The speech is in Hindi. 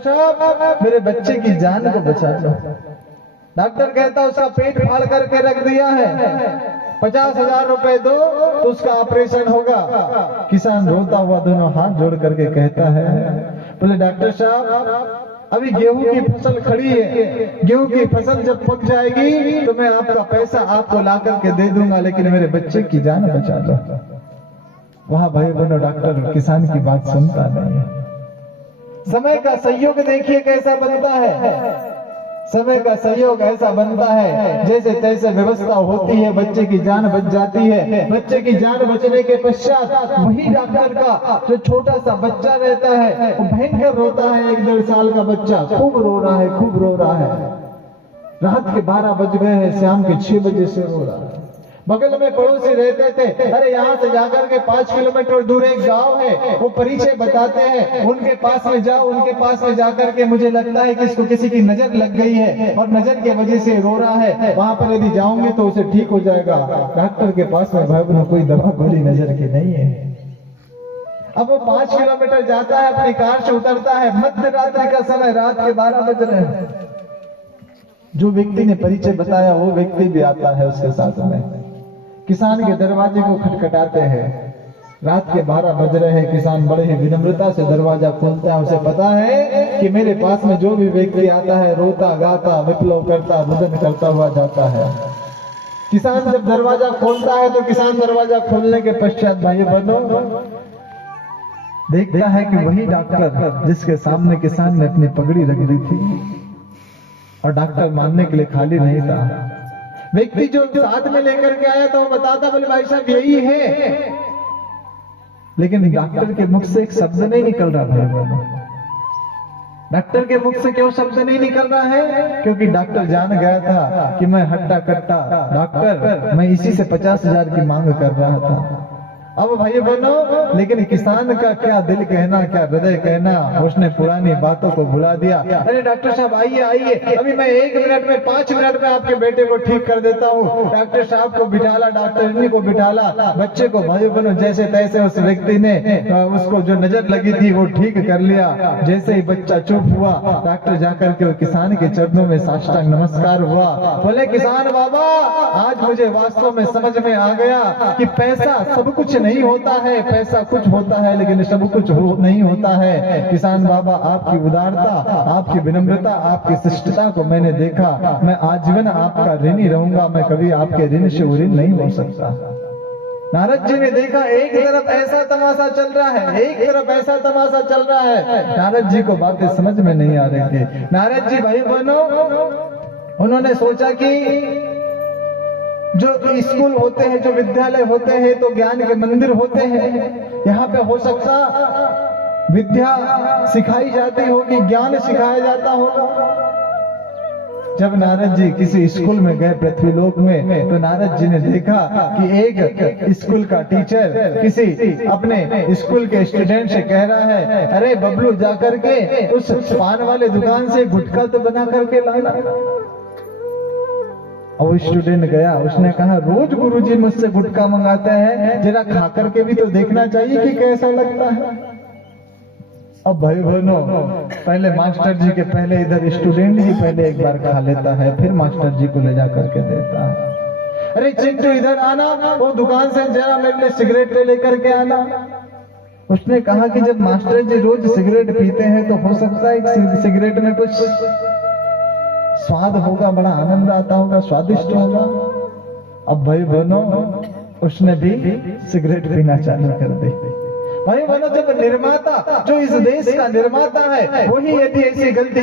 साहब मेरे बच्चे की जान को बचा लो। डॉक्टर कहता उसका पेट फाड़ करके रख दिया है, 50,000 रुपए दो तो उसका ऑपरेशन होगा। किसान रोता हुआ दोनों हाथ जोड़ करके कहता है, बोले डॉक्टर साहब अभी गेहूं की फसल खड़ी है, गेहूं की फसल जब पक जाएगी तो मैं आपका पैसा आपको ला करके दे दूंगा, लेकिन मेरे बच्चे की जान बचा लो। वहां भाई बहनों डॉक्टर किसान की बात सुनता नहीं है। समय का सहयोग देखिए कैसा बनता है, समय का सहयोग ऐसा बनता है जैसे तैसे व्यवस्था होती है, बच्चे की जान बच जाती है। बच्चे की जान बचने के पश्चात वही डॉक्टर का जो छोटा सा बच्चा रहता है वो भयंकर रोता है। 1-1.5 साल का बच्चा खूब रो रहा है, खूब रो रहा है। रात के 12 बज गए हैं, शाम के 6 बजे से रो रहा है। बगल में पड़ोसी रहते थे, अरे यहाँ से जाकर के 5 किलोमीटर दूर एक गांव है, वो परिचय बताते हैं, उनके पास में जाओ, उनके पास में जाकर के मुझे लगता है कि इसको किसी की नजर लग गई है और नजर की वजह से रो रहा है, वहां पर यदि जाऊंगे तो उसे ठीक हो जाएगा। डॉक्टर के पास में भाई बहनों कोई दवा गोली नजर की नहीं है। अब वो 5 किलोमीटर जाता है, अपनी कार से उतरता है, मध्य रात्रि का समय, रात के 12 बज रहे हैं। जो व्यक्ति ने परिचय बताया वो व्यक्ति भी आता है उसके साथ में। किसान के दरवाजे को खटखटाते हैं, रात के 12 बज रहे हैं। किसान बड़े ही विनम्रता से दरवाजा खोलता है। उसे पता है कि मेरे पास में जो भी व्यक्ति आता है रोता गाता विप्लव करता रुदन करता हुआ जाता है। किसान जब दरवाजा खोलता है तो किसान दरवाजा खोलने के पश्चात भाई बहनों देखता है कि वही डॉक्टर जिसके सामने किसान ने अपनी पगड़ी रख दी थी, और डॉक्टर मानने के लिए खाली नहीं था। व्यक्ति जो साथ में लेकर के आया था वो बताता, बोले भाई साहब यही है, लेकिन डॉक्टर के मुख से एक शब्द नहीं निकल रहा भाई। डॉक्टर के मुख से क्यों शब्द नहीं निकल रहा है? क्योंकि डॉक्टर जान गया था कि मैं हट्टा कट्टा डॉक्टर, मैं इसी से 50,000 की मांग कर रहा था। अब भाई बहनों लेकिन किसान का क्या दिल कहना, क्या हृदय कहना, उसने पुरानी बातों को भुला दिया। अरे डॉक्टर साहब आइए आइए, अभी मैं 1 मिनट में 5 मिनट में आपके बेटे को ठीक कर देता हूँ। डॉक्टर साहब को बिठाला, डॉक्टरनी को बिठाला, बच्चे को भाई बहनों जैसे तैसे उस व्यक्ति ने उसको जो नजर लगी थी वो ठीक कर लिया। जैसे ही बच्चा चुप हुआ, डॉक्टर जाकर के किसान के चरणों में साष्टांग नमस्कार हुआ। बोले किसान बाबा आज मुझे वास्तव में समझ में आ गया कि पैसा सब कुछ नहीं होता है, पैसा कुछ होता है लेकिन सब कुछ नहीं होता है। किसान बाबा आपकी उदारता, आपकी विनम्रता, आपकी शिष्टता को मैंने देखा। मैं आजीवन आपका ऋणी रहूंगा, मैं कभी आपके ऋण से ऋण नहीं हो सकता। नारद जी ने देखा एक तरफ ऐसा तमाशा चल रहा है, एक तरफ ऐसा तमाशा चल रहा है। नारद जी को बातें समझ में नहीं आ रही थी। नारद जी भाई बहनों उन्होंने सोचा कि जो स्कूल होते हैं, जो विद्यालय होते हैं तो ज्ञान के मंदिर होते हैं, यहाँ पे हो सकता विद्या सिखाई जाती होगी, ज्ञान सिखाया जाता होगा। जब नारद जी किसी स्कूल में गए पृथ्वीलोक में, तो नारद जी ने देखा कि एक स्कूल का टीचर किसी अपने स्कूल के स्टूडेंट से कह रहा है, अरे बबलू जाकर के उस पान वाले दुकान से गुटखा तो बना करके लाना। और स्टूडेंट गया, उसने कहा रोज गुरुजी मुझसे गुटखा मंगाते हैं, जरा खा करके भी तो देखना चाहिए कि कैसा लगता है। अब भाई बहनों पहले मास्टर जी के पहले इधर स्टूडेंट ही पहले एक बार खा लेता है, फिर मास्टर जी को ले जा करके देता है। अरे चिंटू इधर आना, वो दुकान से जरा मेरे लिए सिगरेट ले लेकर के आना। उसने कहा कि जब मास्टर जी रोज सिगरेट पीते हैं तो हो सकता है सिगरेट में कुछ स्वाद होगा, बड़ा आनंद आता होगा, स्वादिष्ट होगा। अब भाई बहनों उसने भी सिगरेट पीना चालू कर दी। भाई बहनों जब निर्माता जो इस देश का निर्माता है वही यदि ऐसी गलती